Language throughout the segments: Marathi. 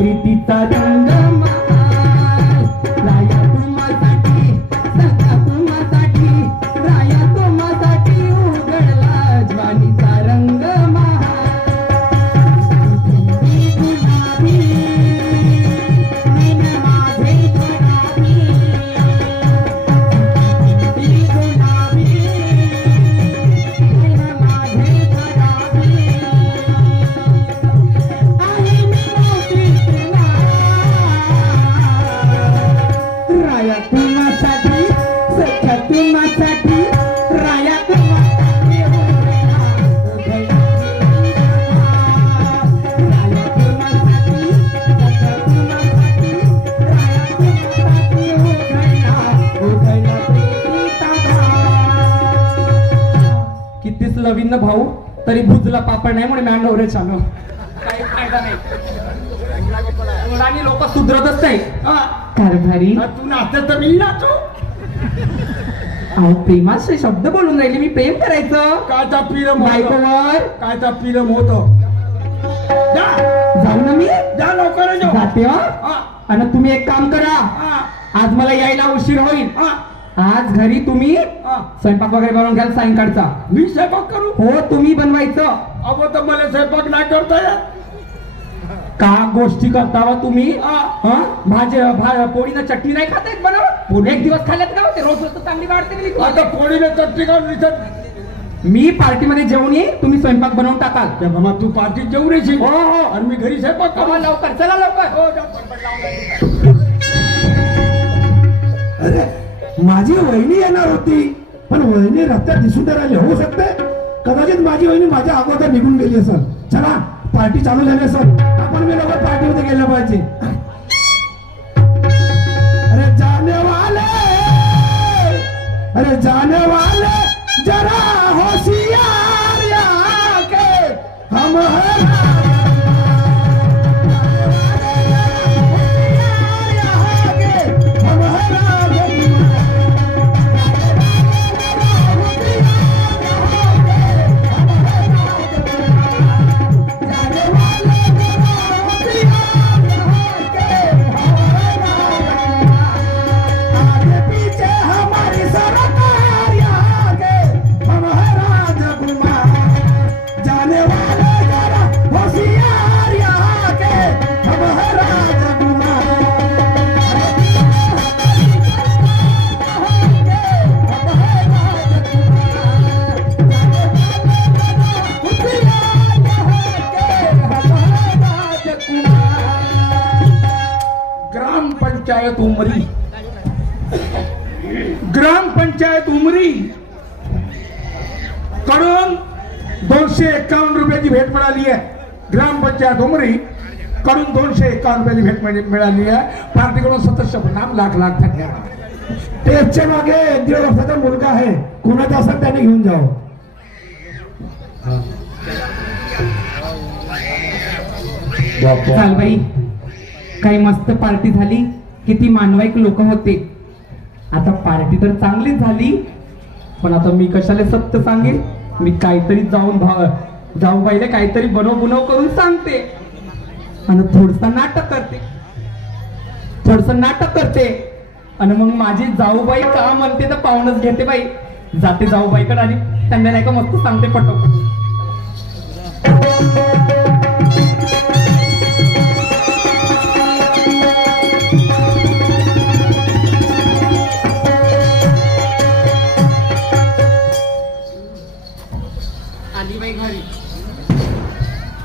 प्रीतीचा रंग महाल राया तुम्हासाठी सखा तुम्हासाठी राया तुम्हासाठी उघडला ज्वानीचा रंग महाल गुलाबी मन माझे गुलाबी गुलाबी मन माझे गुलाबी आहे मी मोठी तुला राया तुम्हासाठी सख्या तुम्हासाठी राया तुम्हासाठी राया तुम्हासाठी सख्या तुम्हासाठी राया तुम्हासाठी उघडला प्रीतीचा कितीच लवीन भाऊ तरी भुजला पापड नाही म्हणून मॅन नवरे चालू काही फायदा नाही आणि लोक सुधरतच नाही कारभारी तू नाचत तर मी नाचू. अहो प्रेमाचे शब्द बोलून राहिले मी प्रेम करायचं कायचा पिरम बायकोवर कायचा पिरम होतो. जा जाऊ ना मी जा लवकर जाऊ. जाते हो हा, आणि तुम्ही एक काम करा हा, आज मला यायला उशीर होईल हा, आज घरी तुम्ही हा. स्वयंपाक वगैरे बनवून घ्याल सायंकाळचा मी स्वयंपाक करू. हो तुम्ही बनवायचं अहो तर मला स्वयंपाक नाही करता येत. का गोष्टी करता हो तुम्ही हा. भाजी पोळीनं चटणी नाही खाता येत बनव एक दिवस खाल्ल्यात का होते रोज रोज तर चांगली वाढते मी आता पोळीने चटणी काढून इथं मी पार्टीमध्ये जेवण येईल तुम्ही स्वयंपाक बनवून टाकाल त्या बाबा तू पार्टीत जेवू रेशी. हो हो आणि मी घरी स्वयंपाक करू. हो, लवकर चला लवकर हो, जा, स्वयंपाक लावून द्या. अरे माझी वहिनी येणार होती पण वहिनी रस्त्यात दिसून तर राहिली. होऊ शकते कदाचित माझी वहिनी माझ्या अगोदर निघून गेली असेल. चला पार्टी चालू झाली असेल आपण मी लवकर पार्टीमध्ये गेलं पाहिजे. अरे जाने वाले जरा होशियार यहाँ के हम ग्रामपंचायत उमरी कडून 251 रुपयाची भेट मिळाली आहे. ग्रामपंचायत उमरी कडून 251 रुपयाची भेट मिळाली आहे. पार्टीकडून सदस्य नाम लाख लाख धन्यवाद. त्याच्या मागे 1.5 वर्षाचा मुलगा आहे कुणाचा असेल त्याने घेऊन जावं. चाल बाई काही मस्त पार्टी झाली किती मानवाईक लोक होते. आता पार्टी तर चांगलीच झाली पण आता मी कशाला सत्य सांगेन. मी काहीतरी जाऊ बाईला काहीतरी बनव करून सांगते आणि थोडस नाटक करते आणि मग माझी जाऊबाई का म्हणते तर पाहूनच घेते बाई. जाते जाऊबाईकडे आणि त्यांना नाही का मस्त सांगते पटोपट.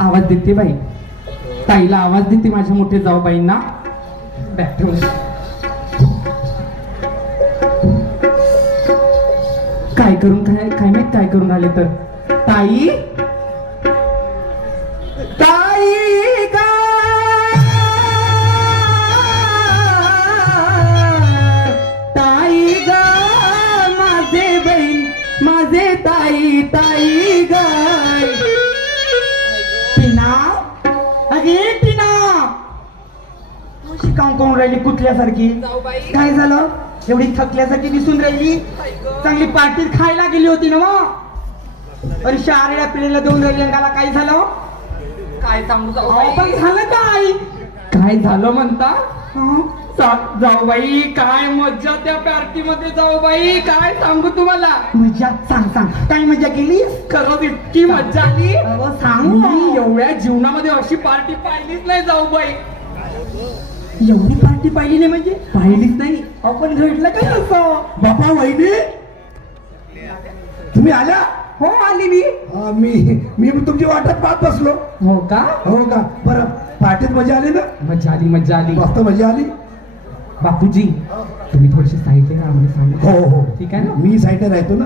आवाज देते बाई ताईला आवाज देते माझ्या मोठे जाऊबाईंना. काय करून आले तर ताई ताई गा ताई गा माझे बहीण माझे ताई ताई गाय काम करून राहिली कुठल्यासारखी. काय झालं एवढी थकल्यासारखी दिसून राहिली. चांगली पार्टीत खायला गेली होती ना मग. अरे शारड्या पिढीला देऊन राहिली अंगाला. काय झालं काय सांगू पण झालं काय. काय झालं म्हणता हं? जाऊ बाई, काय मज्जा त्या पार्टी मध्ये जाऊ बाई, काय सांगू तुम्हाला. मजा सांग काय मजा केलीस? खरंच इतकी मज्जा आली. अहो, सांग मी एवढ्या जीवनामध्ये अशी पार्टी पाहिलीच नाही जाऊ बाई. एवढी पार्टी पाहिली नाही म्हणजे पाहिलीच नाही. आपण घडलं काय असं? बापा वहिनी तुम्ही आल्या? हो आली मी. मी तुमची वाटत पाहत बसलो. हो का? हो का? बरं पार्टीत मजा आली ना? मजा आली मजा आली. मस्त मजा आली. बापूजी तुम्ही थोडीशी साहित्य का आम्हाला सांगू? हो ठीक आहे ना. मी साईडला राहतो ना.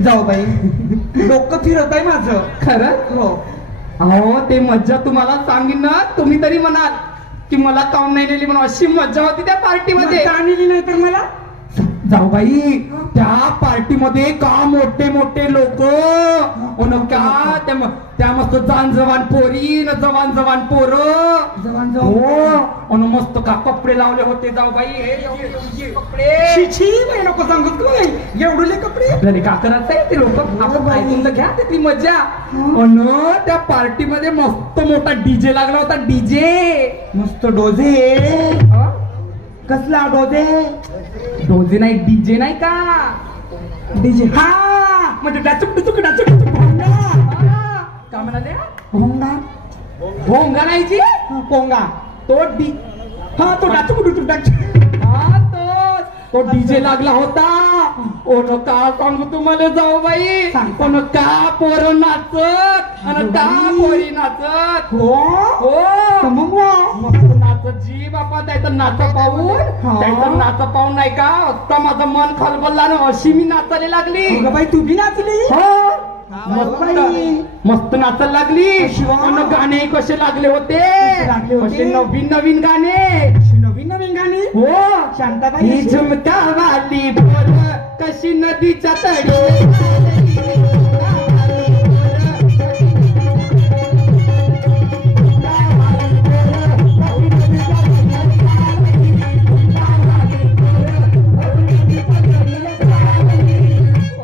जाऊबाई डोकं फिरत आहे माझं. खरं? हो. अहो ते मज्जा तुम्हाला सांगेन ना, तुम्ही तरी म्हणाल की मला काऊन नाही नेली, म्हणून अशी मज्जा होती त्या पार्टी मध्ये. आणली नाही तर मला जाऊ बाई, त्या पार्टी मध्ये का मोठे मोठे लोक का त्या मस्त जवान पोरी न जवान पोरं जवान हो मस्त का कपडे लावले होते जाऊ बाई. हे एवढे कपडे छी नको सांगू तू एवढले कपडे आपल्याला का करायचं आहे ते लोक आपण ऐकून तर घ्या ती मजा. त्या पार्टी मध्ये मस्त मोठा डीजे लागला होता. डीजे मस्त डोजे. कसला डोजे नाही डीजे नाही का डीजे हा म्हणजे डाचुक का म्हणाले भोंगा भोंगा नाही जी पोंगा तो डी हा तो डाचुक हा तो डीजे लागला होता. ओनो का सांगू तुम्हाला जाऊ बाई. ओनो का पोरं नाचत आणि का पोरी नाचत. हो मस्त नाचत जी बापा. त्याचं नाच पाहून नाही का असता माझं मन खलबलला ना, अशी मी नाचायला लागली. बाई तू बी नाचली? मस्त नाचायला लागली. आणि गाणे कसे लागले होते, असे नवीन गाणे. नवीन गाणी. हो शांताबाई ही झुमका वाली बोल कशी नदीच्या तडी.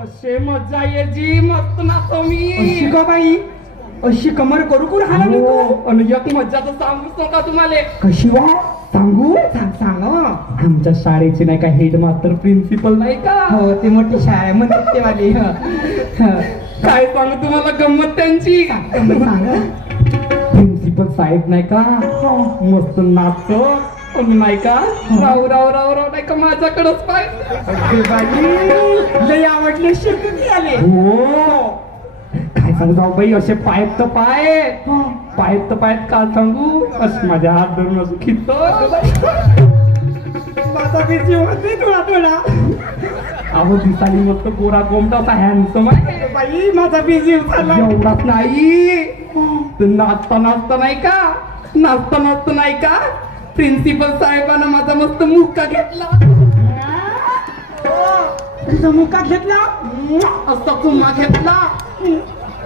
असे मजा ये जी मस्त नाचो मी. बाई अशी कमर करू करू हा आणि एक मज्जा तर सांगूच नका तुम्हाला. कशी वा सांगू सांग आमच्या शाळेचे नाही का हेडमास्टर प्रिन्सिपल नाही का. हो ते मोठी शाळा आहे म्हणते ते वाली. काय सांगू तुम्हाला गंमत त्यांची. सांगा. प्रिन्सिपल साहेब नाही का मस्त नाचतो नाही का राव नाही का माझ्याकडच पाय. लय आवडले शिकून आले. हो काय सांगू जाऊ बाई. असे पायत तर पायत का सांगू. असं माझ्या हात धरून असं खिचतो. माझा बी जीव होते थोडा अहो दिसाली मस्त गोरा गोमटा असा हॅन्डसम आहे बाई. माझा बी जीव झाला. एवढाच नाही तर नाचता नाही का प्रिन्सिपल साहेबांना माझा मस्त मुक्का घेतला. तुझा मुक्का घेतला असा चुम्मा घेतला.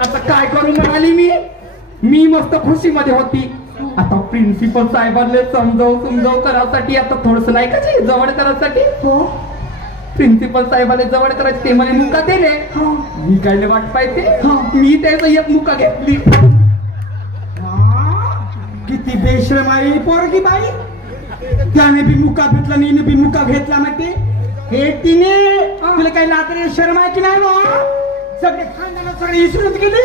आता काय करू म्हणाली मी मस्त खुशीमध्ये होती. आता प्रिन्सिपल साहेबांना समजाव करासाठी आता थोडस नाही का जवळ करायसाठी प्रिन्सिपल साहेबांना जवळ करायचे ते मला मुक्का दिले. मी काय वाट पाहिजे मी त्याचा एक मुक्का घेतली. किती बेशरम आहे पोरगी बाई. त्याने बी मुका घेतला नीने बी मुका घेतला माहिती. हे तिने तुला काही लातरे शर्म आहे की नाही सगळे खानदाना सगळे विसरूनच गेली.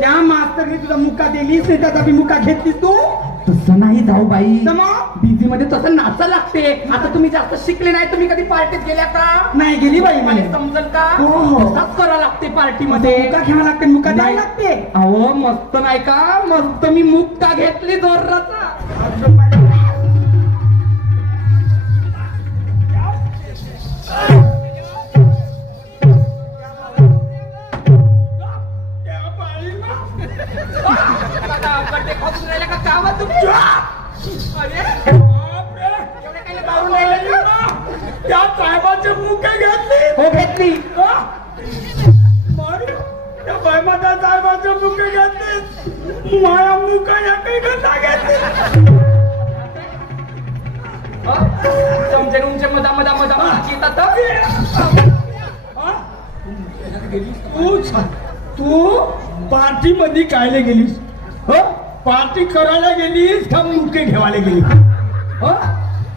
त्या मास्तरने तुझा मुका दिलीस नाही त्याचा बी मुका घेतलीस तू. तसं नाही जाऊ बाई. मग बीजी मध्ये तसं नाचा लागते. आता तुम्ही जास्त शिकले नाही. तुम्ही कधी पार्टीत गेल्या का? नाही गेली बाई. मला समजल का तसंच करावं लागते पार्टी मध्ये. मुका घ्यावं लागते मुका द्यायला लागते. अहो मस्त नाही का मस्त मी मुक्का घेतली जोराचा. त्या साहेबाचे मुके घेतली. हो घेतली. त्या बायमाता साहेबाचे मुके घेतली. माया मुका एकही घंटा घेतली. तुमचे मधा तू पार्टी मध्ये कायला गेलीस हो पार्टी करायला गेलीस का मुके घेवायला गेली हो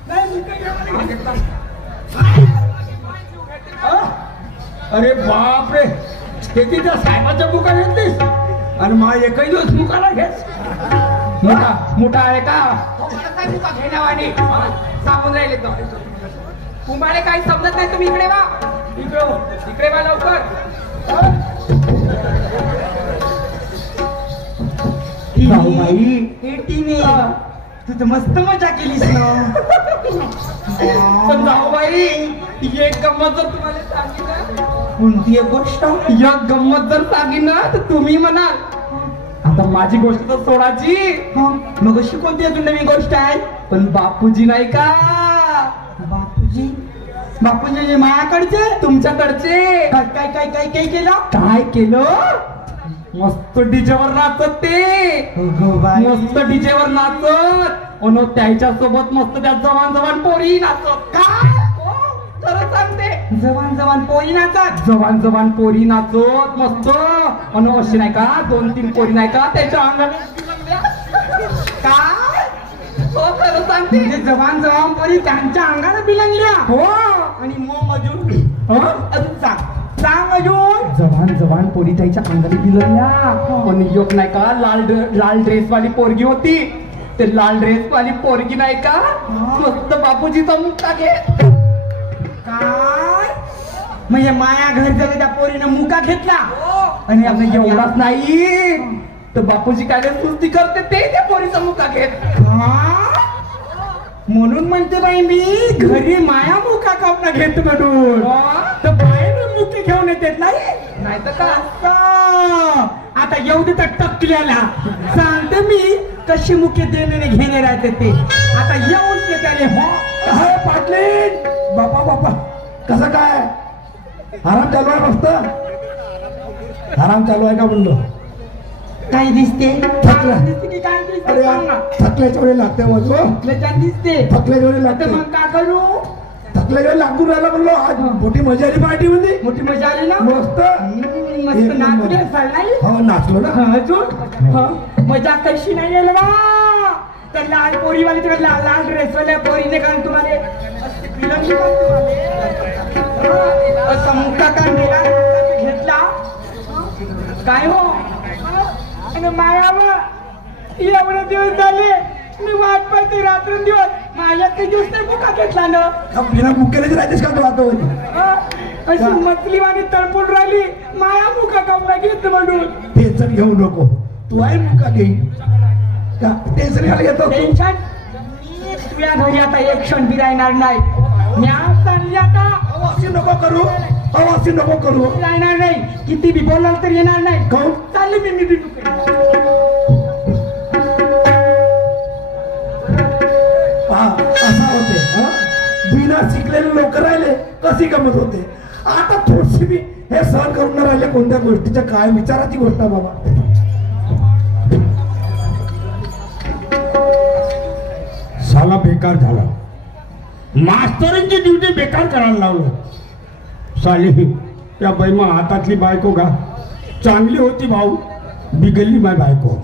नाही मुके घेवायला गेली. हा? अरे बाप रे किती त्या साहेबाच्या मुका घेतलीस आणि मा एकही दिवस मुकाला घेस मोठा मोठा आहे का मुका घेण्यावानी सांगून राहिले तुम्हाला काही समजत नाही. तुम्ही इकडे वा इकडे वा लवकर. बाई तू तर मस्त मजा केलीस ना. पण जाऊबाई एक गंमत जर तुम्हाला सांगितलं कोणती एक गोष्ट एक गंमत जर सांगितलं ना तर तुम्ही म्हणाल आता माझी गोष्ट तर सोडायची मग अशी कोणती अजून नवीन गोष्ट आहे. पण बापूजी नाही का बापूजी बापूजी मायाकडचे तुमच्याकडचे काय काय काय काय काय केलं. काय केलं मस्त डीजेवर नाचत ते मस्त डीजेवर नाचत आणि त्याच्या सोबत मस्त त्या जवान जवान पोरी नाचत. काय खरं सांगते जवान जवान पोरी नाचत जवान जवान पोरी नाचत मस्त आणि अशी नाही का 2-3 पोरी नाही का त्याच्या अंगाने काय हो खरं सांगते म्हणजे जवान जवान पोरी त्यांच्या अंगाला बिलंगल्या. हो आणि मग अजून सांग अजून जवान जवान पोरी त्याच्या अंगाने बिलरल्या आणि योग नाही का लाल ड्रेस वाली पोरगी होती ते लाल ड्रेस वाली पोरगी नाही का मस्त बापूजीचा मुक्का घे. काय म्हणजे माया घर झाले त्या पोरीनं मुका घेतला आणि आपण एवढाच नाही तर बापूजी काय सुस्ती करते ते त्या पोरीचा मुका घेत. म्हणून म्हणते बाई मी घरी माया मुका कापणं घेत म्हणून तर बाहेर मुके घेऊन येतात नाही तर का आता एवढी तर टकल्याला सांगते मी कशी मुके देणे घेणे राहते ते आता येऊन ते त्याने अरे पाटलीन बापा कसं काय आराम चालू आहे मस्त आराम चालू आहे का म्हणलो काय दिसते थकलं. की काय दिसते अरे सांग ना. थकल्याच्या वेळी लागते मजो लज्जात दिसते थकल्याच्या वेळी लागते तर मग का करू थकल्याच्या वेळी लागून राहिला म्हणलो आज मोठी मजा आली पार्टी मध्ये मोठी मजा आली ना मस्त मस्त एक नंबर. नाचले असाल नाही हो नाचलो ना अजून मजा कशी नाही येईल बा तर लाल पोरीवाली तिकडे लाल ड्रेस वाल्या पोरीने कारण तुम्हाला अशी फिरंगी असा मुक्का काढलेला घेतला काय हो आणि मायावा एवढे दिवस झाले मी वाट पाहते रात्रंदिवस माझ्या काही दिवस नाही मुका घेतला ना बिना मुक्केलाच राहतेस का तू आता अशी मछलीवाणी तळपून राहिली माया मुका कापला घेत म्हणून टेन्शन घेऊ नको तू आहे मुक्का घेई का टेन्शन घ्यायला घेतो तू? टेन्शन मी तुझ्या घरी आता एक क्षण बी राहणार नाही मी आज चालली आता अवासी नको करू अवासी नको करू राहणार नाही किती बी बोलाल तर येणार नाही काहून? चालली मी बी पहा असा होते हं? बिना शिकलेले लोक राहिले कशी गमत होते आता थोडीशी बी हे सहन करून न राहिले कोणत्या गोष्टीच्या काय विचाराची गोष्ट आहे बाबा साला बेकार झाला मास्तरांची ड्युटी बेकार करायला लावलं साली त्या बैमा हातातली बायको का चांगली होती भाऊ बिघडली माय बायको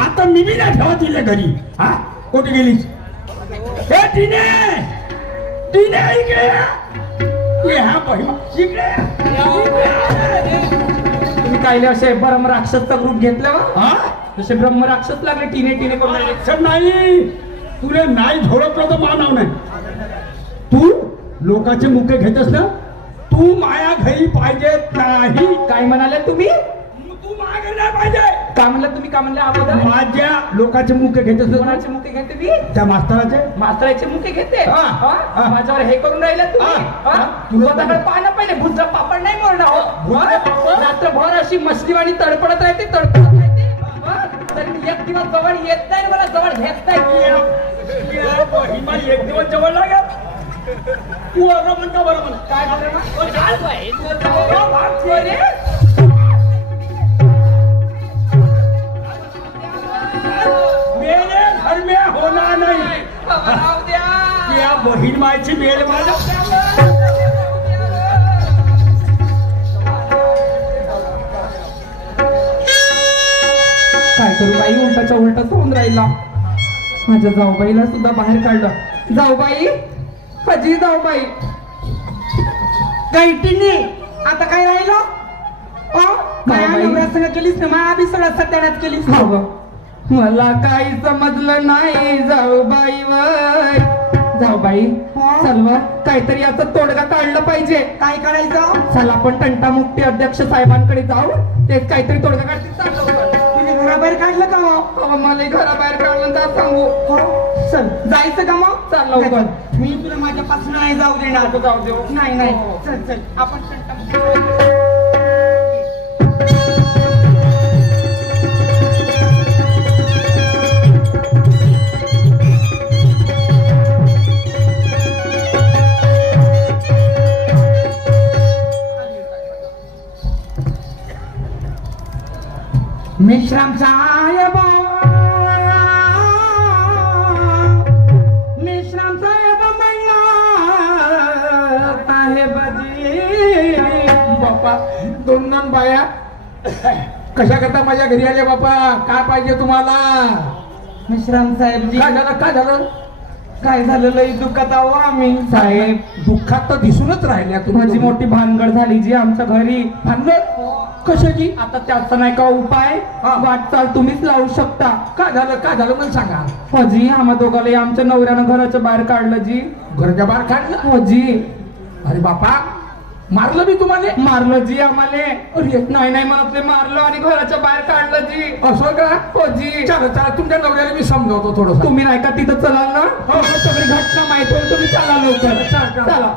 आता मी बी नाही ठेवा तिला घरी हा कुठे गेलीस ए टिने इकडे ये हा बैमा इकडे तुम्ही काय असे ब्रह्म राक्षसचा ग्रुप घेतला हा जसे ब्रह्म राक्षस लागले टिने करून राहिले. सर नाही तुला नाही झोडपलं तर मानव नाही तू लोकांचे मुके घेतस ना तू माया घरी पाहिजेत नाही काय म्हणाले तुम्ही तू माया घरी नाही पाहिजे का म्हणलं तुम्ही का म्हणले अगोदर माझ्या लोकांचे मुके घेतस ना कोणाचे मुके घेते मी त्या मास्तराचे मास्तराचे मुके घेते हा, हा? हा. माझ्यावर हे करून राहिले तुम्ही हा, हा? हा. स्वतःकडे पाहणं पहिले भुजरा पापड नाही मोडणार हो भुजरा पापड? रात्रभर अशी मछलीवाणी तडपडत राहते हा? तरी एक दिवस जवळ येत नाही मला जवळ घेत नाही एक दिवस जवळ लागेल तू असं म्हणतो बरं मला काय मेरे घर में होना नहीं या बहीण मायची मेल माझ्या काय करू बाई, उलटाच्या उलटाच होऊन राहिला. माझ्या जाऊबाईला सुद्धा बाहेर काढलं. जाऊबाई, हजी जाऊबाई. कैटीने आता काय राहिलं काय बाई. नवऱ्यासंग केलीस ना मग आधी सगळं सत्यानाच केलीस ना. अगं, मला काही समजलं नाही जाऊबाई वय. जाऊबाई चल व, काहीतरी याचा तोडगा काढला पाहिजे. काय करायचं? चल आपण तंटा मुक्ती अध्यक्ष साहेबांकडे जाऊ, तेच काहीतरी तोडगा काढतील. चाललं तिने घराबाहेर काढलं का मग? मला घराबाहेर काढलं तर सांगू. चल जायचं का मग? चल लवकर. मी तुला माझ्यापासून नाही जाऊ देणार. जाऊ देऊ. नाही नाही चल चल आपण तंटा मिश्राम साहेब मिश्राम साहेब बापा, दोन बाया कशा करता माझ्या घरी आले बापा? काय पाहिजे तुम्हाला? मिश्राम साहेबजी काय झालं? काय झालं? काय झालं? लई दुःखात आहो आम्ही. साहेब, दुःखात तर दिसूनच राहिल्या माझी तुम्ही. मोठी भानगड झाली जी आमच्या घरी. भानगड कशाची? आता त्याचा नाही का उपाय? हा. वाटचाल तुम्हीच लावू शकता. काय झालं? काय झालं मला सांगा. हजी आम्हा दोघाला आमच्या नवऱ्यानं घराच्या बाहेर काढलं जी. घरच्या बाहेर काढलं? हजी अरे बापा, मारलं मी तुम्हाला? मारलं जी आम्हाला. अरे नाही नाही म्हणत मारलं आणि घराच्या बाहेर काढलं जी. असं का? हजी चला चला, तुमच्या नवऱ्याला मी समजावतो थोडं. तुम्ही नाही का तिथं चलाल ना? सगळी घटना माहिती होईल. तुम्ही चला लवकर. चला.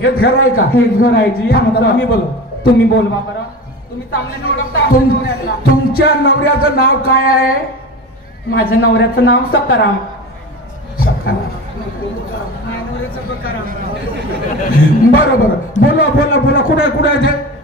हेच घर आहे का? हेच घर आहे जी आमचं. मी बोल. तुम्ही बोल बाबा. तुम्ही चांगले ओळखता आमच्या नवऱ्याला. तुमच्या नवऱ्याचं नाव काय आहे? माझ्या नवऱ्याचं नाव सकाराम. बरं बरं, बोला बोला बोला. कुठे कुठे आहे ते?